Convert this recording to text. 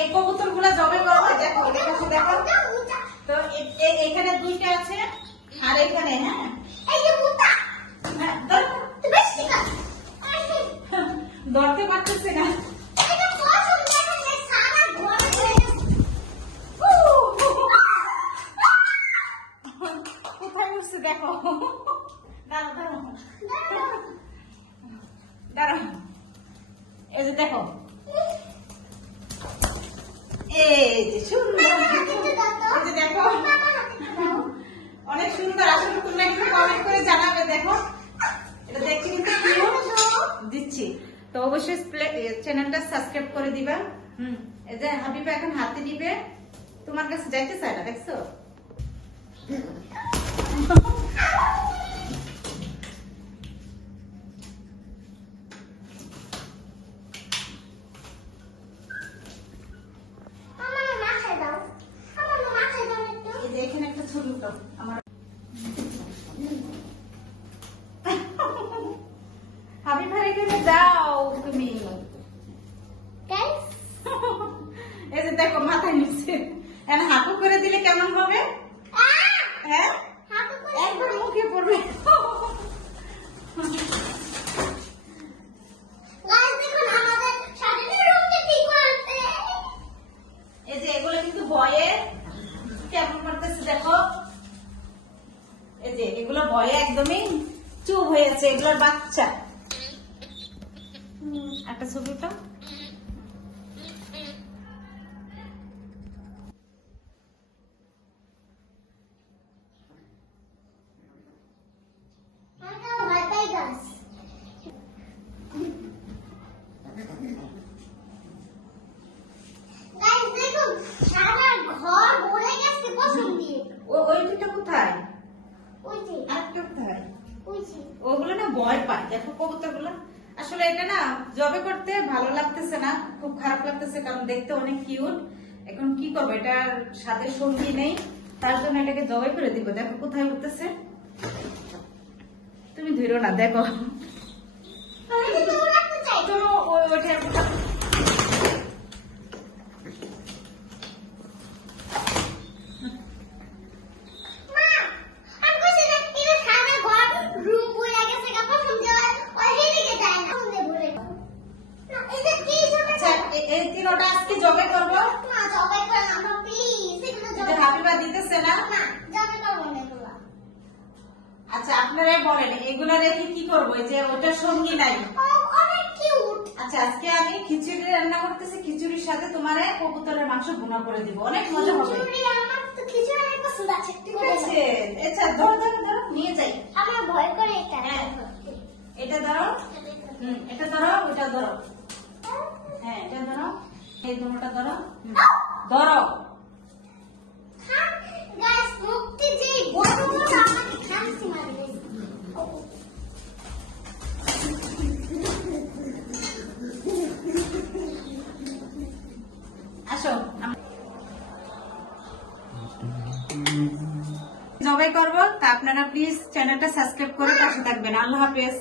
এই কবুতর গুলা জবে করবো। দেখো দেখো তো এখানে দুইটা আছে আর এখানে হ্যাঁ ধরতে পারতেছে না। কোথায় উঠছে দেখো। দাঁড়াও দাঁড়াও, এই যে দেখো, এই যে সুন্দর, এই যে দেখো অনেক সুন্দর। আসলে তোমরা একটু কমেন্ট করে জানাবে। দেখো এটা দেখছি কিন্তু দিচ্ছি, তো অবশ্যই চ্যানেলটা সাবস্ক্রাইব করে দিবা। এই যে হাবিবা এখন হাতে নিবে, তোমার কাছে যাইতে চায় না, দেখছো? এখানে একটা ছবি উঠো আমার। হাবিবার এখানে যাও তুমি। এই যে দেখো মাথায় নিচ্ছে, এখন হাঁটু করে দিলে কেমন হবে? হ্যাঁ একবার মুখে পড়বে। এই যে এগুলো কিন্তু ভয়ে কেমন করতেছে দেখো, এই যে এগুলো ভয়ে একদমই চুপ হয়েছে, এগুলোর বাচ্চা। একটা ছবিটা ওগুলো না ভয় পায়। দেখো কবুতর গুলো আসলে এটা না জবে করতে ভালো লাগতেছে না, খুব খারাপ লাগতেছে, কারণ দেখতে অনেক কিউট। এখন কি করবো, এটার সাথে সঙ্গী নেই, তার জন্য এটাকে জবে করে দিব। দেখো কোথায় উঠতেছে, তুমি ধরো না, দেখো এই তিনটা আজকে জবে করবো। হাবিবা দিতেছে না। আচ্ছা আপনারাই বলেন এগুলা রেখে কি করবো, যে ওটা সঙ্গী নাই। আচ্ছা আজকে আমি খিচুড়ি রান্না করতেছি, খিচুড়ির সাথে তোমার কবুতরের মাংস ভুনা করে দিব, অনেক মজা হবে। ঠিক আছে, আচ্ছা ধরো ধরো ধরো, নিয়ে যাই। আমার ভয় করে এটা। হ্যাঁ এটা ধরো, এটা ধরো, ওইটা ধরো, হ্যাঁ এটা ধরো, এই দুটোটা ধরো, ধরো। আসো জবাই করবো, তা আপনারা প্লিজ চ্যানেলটা সাবস্ক্রাইব করে পাশে থাকবেন। আল্লাহ হাফেজ।